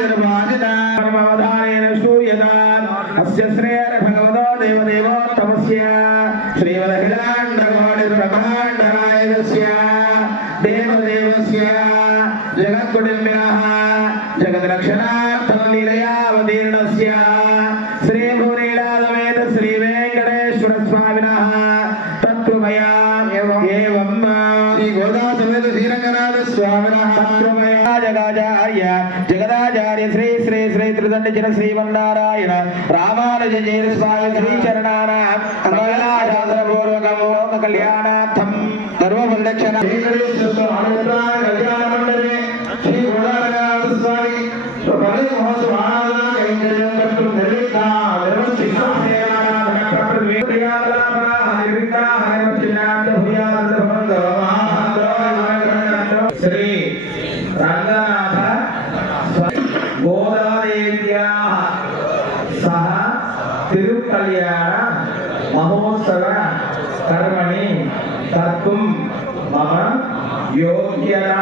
सर्वाधिनामवधानेन श्रूयता अस्य श्रेयर भगवतो देवदेवोत्तमस्य श्रीमदखिलाण्डकोटिब्रह्माण्डनायकस्य देवदेवस्य जगत्कुटुम्बिनः जगद्रक्षणार्थं लीलयावतीर्णस्य श्रीभूनीलादवेद श्रीवेङ्कटेश्वरस्वामिनः तत्त्वमया एवं श्रीगोदासमेत श्रीरङ्गनाथ स्वामिनः तत्त्वमया जगाचार्य जगदाचार्य श्री श्री श्री त्रिदण्डजन श्रीमन्नारायण रामानुज जय स्वामी श्रीचरणानां मंगलाशासनपूर्वकं लोक कल्याणार्थं सर्वप्रदक्षिण कल्याणमण्डले श्री गोदारनाथ स्वामी महोत्सव श्री रंगनाथ गोदादेव्याः सह तिरुकल्याण महोत्सव कर्मणि कर्तुं मम योग्यता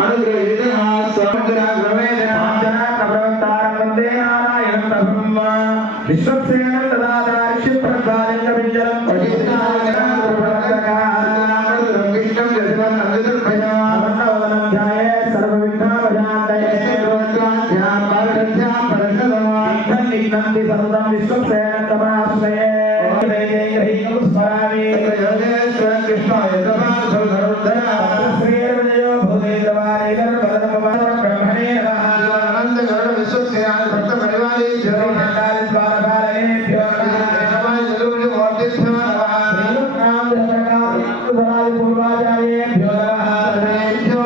अनुग्रहीतः प्रवक्तारं वन्दे नारायणं प्रभुं विश्वक्सेनं तदाचार्य प्रदायकविजलं नंदी सर्वदा विश्वसेन तमाश्रये ग्रहीतं स्मरामि कृष्णाय तमां सर्वधरा श्रीर्जयो भूदेवाय धर्मवदनमवद ब्रह्मणे नमः आनंद गरुड विश्वसेन भक्त परिवारे जगन्नाथ बालकालेभ्यो नमः समाज जरूर वर्तिष्ठो नमः श्रीनाम जगन्नाथ धराय पूर्वाचार्येभ्यो नमः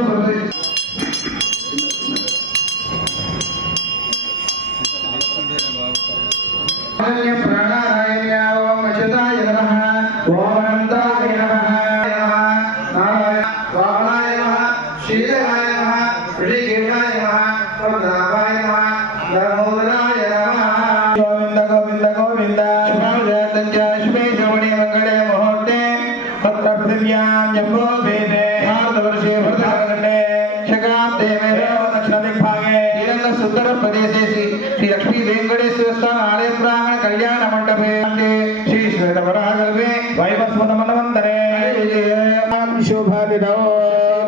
सर्वेभ्यो अन्य प्राणायाम ओम अच्युताय नमः ओम अनंताय नमः वामनाय नमः शीलाय नमः ऋषिकेशाय नमः पद्मनाभाय नमः दामोदराय नमः गोविंद गोविंद गोविंद शुभे श्रवणे मंगले मुहूर्ते पत्र पृथिव्यां जम्बो वेदे भारतवर्षे भरतखण्डे शकाब्दे दक्षिण दिग्भागे श्रीरंग सुंदर प्रदेशे श्री लक्ष्मी वेंकटेश्वर स्थान आलय प्रांगण कल्याण मंडपे श्री श्वेतवराहगर्भे वैवस्वत मनवंतरे शोभादितो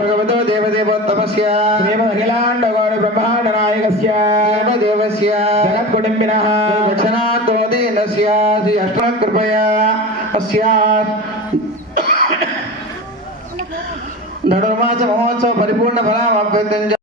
भगवतो देवदेवोत्तमस्य श्रीमदखिलाण्डकोटि ब्रह्माण्डनायकस्य देवदेवस्य जगत्कुटुम्बिनः दक्षिणात्तोदेनस्य श्री अष्टकृपया अस्यात् धनुर्मास महोत्सव परिपूर्ण फलामभ्यर्थं